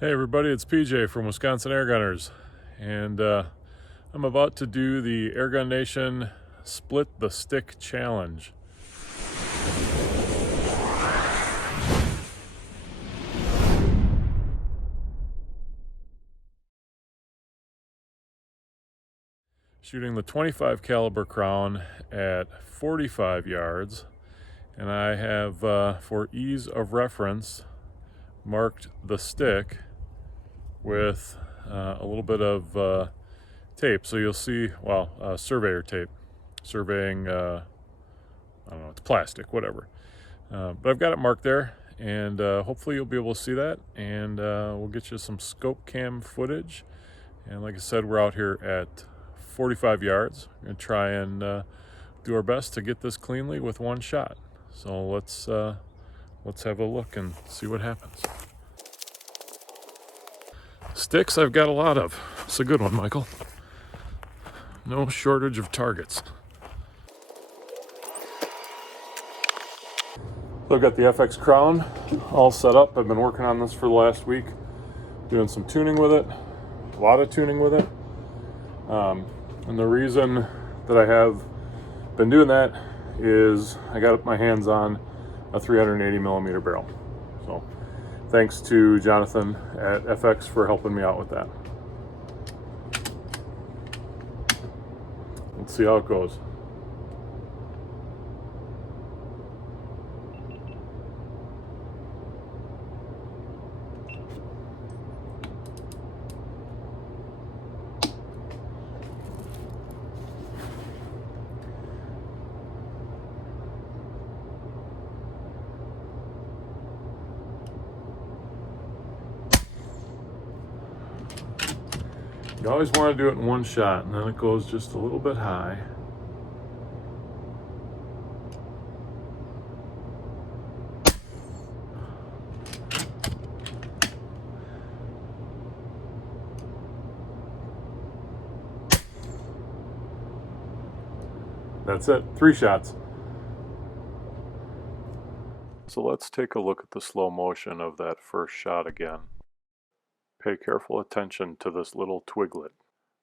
Hey everybody, it's PJ from Wisconsin AirGunners, and I'm about to do the Airgun Nation Split the Stick Challenge. Shooting the 25 caliber Crown at 45 yards, and I have, for ease of reference, marked the stick with a little bit of tape. So you'll see, surveyor tape, surveying, I don't know, it's plastic, whatever. But I've got it marked there, and hopefully you'll be able to see that, and we'll get you some scope cam footage. And like I said, we're out here at 45 yards. We're going to try and do our best to get this cleanly with one shot. So let's have a look and see what happens. Sticks I've got a lot of. It's a good one, Michael. No shortage of targets. So I've got the FX Crown all set up. I've been working on this for the last week, doing some tuning with it, a lot of tuning with it. And the reason that I have been doing that is I got my hands on a 380 millimeter barrel. So thanks to Jonathan at FX for helping me out with that. Let's see how it goes. You always want to do it in one shot, and then it goes just a little bit high. That's it, 3 shots. So let's take a look at the slow motion of that first shot again. Pay careful attention to this little twiglet.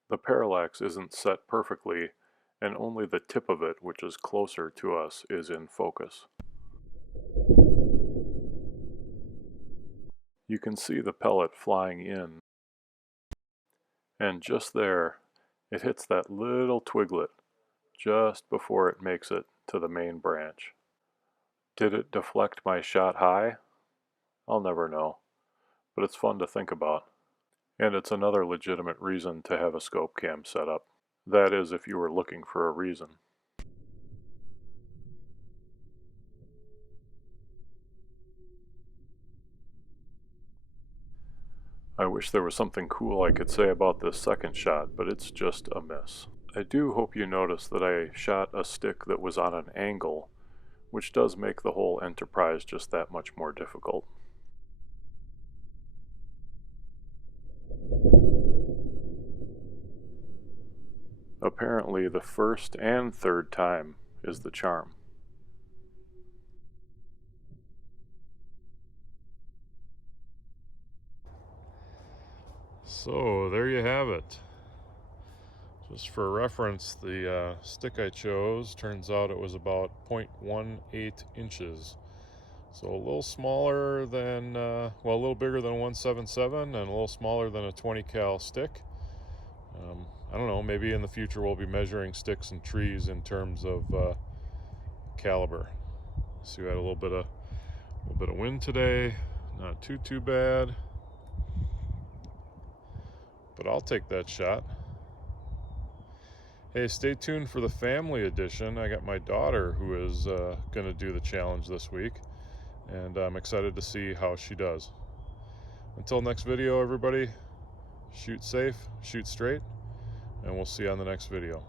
The parallax isn't set perfectly, and only the tip of it, which is closer to us, is in focus. You can see the pellet flying in, and just there, it hits that little twiglet just before it makes it to the main branch. Did it deflect my shot high? I'll never know, but it's fun to think about. And it's another legitimate reason to have a scope cam set up. That is, if you were looking for a reason. I wish there was something cool I could say about this second shot, but it's just a miss. I do hope you notice that I shot a stick that was on an angle, which does make the whole enterprise just that much more difficult. Apparently, the first and third time is the charm. So, there you have it. Just for reference, the stick I chose, turns out it was about 0.18 inches. So a little smaller than, a little bigger than a 177 and a little smaller than a 20 cal stick. I don't know, maybe in the future we'll be measuring sticks and trees in terms of caliber. See, we had a little bit of wind today, not too bad, but I'll take that shot. Hey, stay tuned for the family edition. I got my daughter who is going to do the challenge this week, and I'm excited to see how she does. Until next video, everybody, shoot safe, shoot straight, and we'll see you on the next video.